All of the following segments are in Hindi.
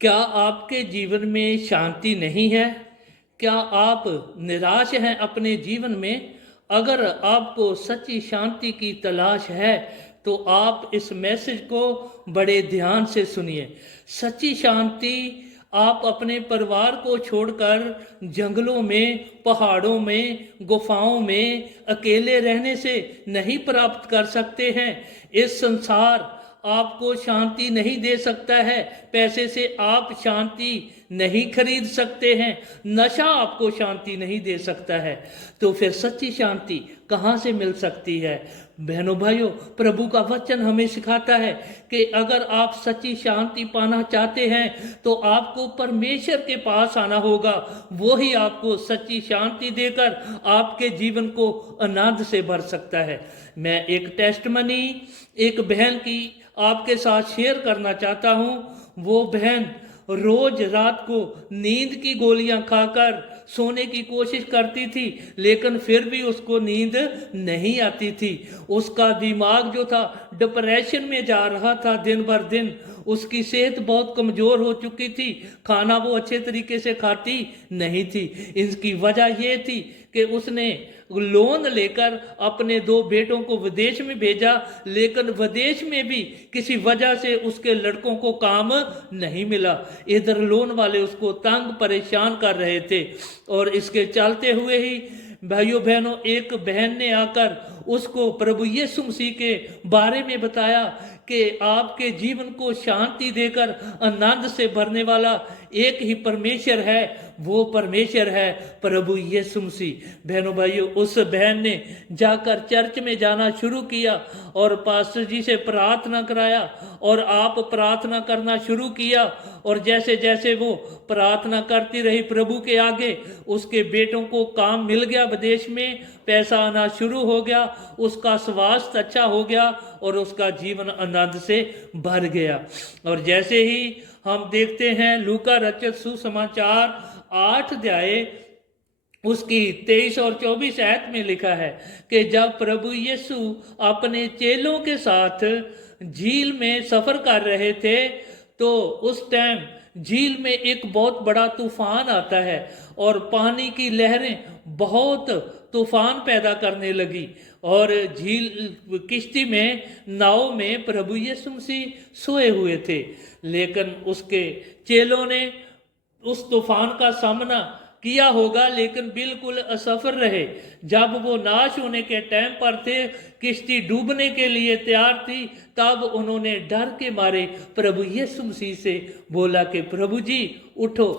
क्या आपके जीवन में शांति नहीं है? क्या आप निराश हैं अपने जीवन में? अगर आपको सच्ची शांति की तलाश है तो आप इस मैसेज को बड़े ध्यान से सुनिए। सच्ची शांति आप अपने परिवार को छोड़कर जंगलों में, पहाड़ों में, गुफाओं में अकेले रहने से नहीं प्राप्त कर सकते हैं। इस संसार आपको शांति नहीं दे सकता है। पैसे से आप शांति नहीं खरीद सकते हैं। नशा आपको शांति नहीं दे सकता है। तो फिर सच्ची शांति कहाँ से मिल सकती है? बहनों भाइयों, प्रभु का वचन हमें सिखाता है कि अगर आप सच्ची शांति पाना चाहते हैं तो आपको परमेश्वर के पास आना होगा। वो ही आपको सच्ची शांति देकर आपके जीवन को आनंद से भर सकता है। मैं एक टेस्टमनी एक बहन की आपके साथ शेयर करना चाहता हूँ। वो बहन रोज रात को नींद की गोलियां खाकर सोने की कोशिश करती थी, लेकिन फिर भी उसको नींद नहीं आती थी। उसका दिमाग जो था डिप्रेशन में जा रहा था दिन भर दिन। उसकी सेहत बहुत कमज़ोर हो चुकी थी। खाना वो अच्छे तरीके से खाती नहीं थी। इसकी वजह ये थी कि उसने लोन लेकर अपने 2 बेटों को विदेश में भेजा, लेकिन विदेश में भी किसी वजह से उसके लड़कों को काम नहीं मिला। इधर लोन वाले उसको तंग परेशान कर रहे थे। और इसके चलते हुए ही भाइयों बहनों, एक बहन ने आकर उसको प्रभु यीशु मसीह के बारे में बताया कि आपके जीवन को शांति देकर आनंद से भरने वाला एक ही परमेश्वर है। वो परमेश्वर है प्रभु यीशु मसीह। बहनों भाइयों, उस बहन ने जाकर चर्च में जाना शुरू किया और पास्टर जी से प्रार्थना कराया और आप प्रार्थना करना शुरू किया। और जैसे जैसे वो प्रार्थना करती रही प्रभु के आगे, उसके बेटों को काम मिल गया विदेश में, पैसा आना शुरू हो गया, उसका स्वास्थ्य अच्छा हो गया और उसका जीवन आनंद से भर गया। और जैसे ही हम देखते हैं लूका रचित सुसमाचार 8 अध्याय उसकी 23 और 24 आयत में लिखा है कि जब प्रभु यीशु अपने चेलों के साथ झील में सफर कर रहे थे तो उस टाइम झील में एक बहुत बड़ा तूफान आता है और पानी की लहरें बहुत तूफान पैदा करने लगी। और झील किश्ती में, नाव में प्रभु यीशु मसीह सोए हुए थे, लेकिन उसके चेलों ने उस तूफान का सामना किया होगा लेकिन बिल्कुल असफल रहे। जब वो नाश होने के टाइम पर थे, किश्ती डूबने के लिए तैयार थी, तब उन्होंने डर के मारे प्रभु यीशु मसीह से बोला कि प्रभु जी उठो।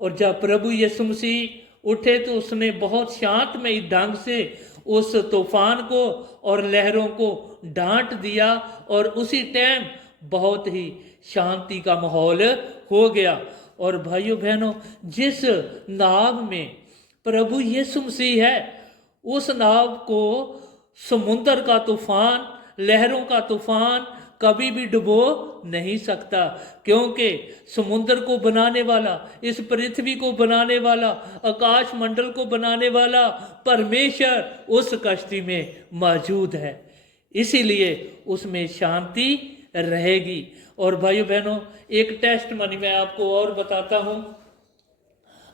और जब प्रभु यीशु मसीह उठे तो उसने बहुत शांतमय ढंग से उस तूफान को और लहरों को डांट दिया और उसी टाइम बहुत ही शांति का माहौल हो गया। और भाइयों बहनों, जिस नाव में प्रभु यीशु मसीह है, उस नाव को समुद्र का तूफान, लहरों का तूफान कभी भी डुबो नहीं सकता, क्योंकि समुद्र को बनाने वाला, इस पृथ्वी को बनाने वाला, आकाश मंडल को बनाने वाला परमेश्वर उस कश्ती में मौजूद है। इसीलिए उसमें शांति रहेगी। और भाइयों बहनों, एक टेस्ट मनी मैं आपको और बताता हूँ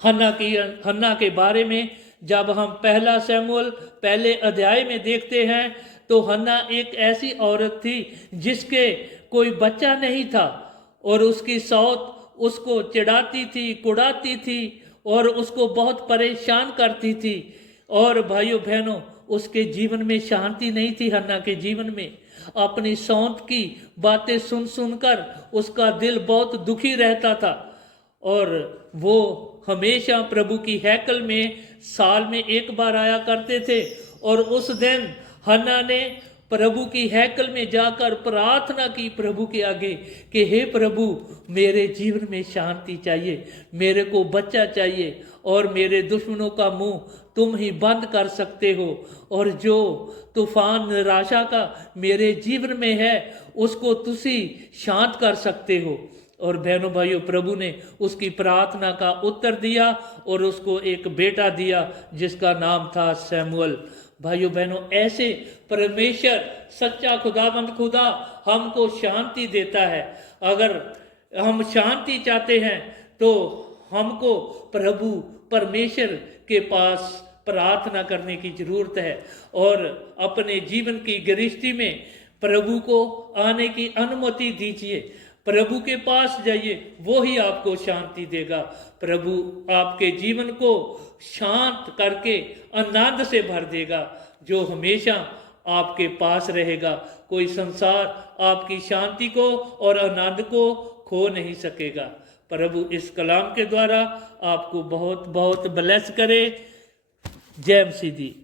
हन्ना के बारे में। जब हम पहला शमूएल पहले अध्याय में देखते हैं तो हन्ना एक ऐसी औरत थी जिसके कोई बच्चा नहीं था और उसकी सौत उसको चिढ़ाती थी, कुड़ाती थी और उसको बहुत परेशान करती थी। और भाइयों बहनों, उसके जीवन में शांति नहीं थी। हन्ना के जीवन में अपनी सौत की बातें सुन सुनकर उसका दिल बहुत दुखी रहता था और वो हमेशा प्रभु की हैकल में साल में एक बार आया करते थे। और उस दिन हन्ना ने प्रभु की हैकल में जाकर प्रार्थना की प्रभु के आगे कि हे प्रभु, मेरे जीवन में शांति चाहिए, मेरे को बच्चा चाहिए और मेरे दुश्मनों का मुंह तुम ही बंद कर सकते हो। और जो तूफान निराशा का मेरे जीवन में है उसको तुसी शांत कर सकते हो। और बहनों भाइयों, प्रभु ने उसकी प्रार्थना का उत्तर दिया और उसको एक बेटा दिया जिसका नाम था शमूएल। भाइयों बहनों, ऐसे परमेश्वर सच्चा खुदाबंद खुदा हमको शांति देता है। अगर हम शांति चाहते हैं तो हमको प्रभु परमेश्वर के पास प्रार्थना करने की जरूरत है और अपने जीवन की गृहस्थी में प्रभु को आने की अनुमति दीजिए। प्रभु के पास जाइए, वो ही आपको शांति देगा। प्रभु आपके जीवन को शांत करके आनंद से भर देगा, जो हमेशा आपके पास रहेगा। कोई संसार आपकी शांति को और आनंद को खो नहीं सकेगा। प्रभु इस कलाम के द्वारा आपको बहुत बहुत ब्लेस करे। जय मसीह दी।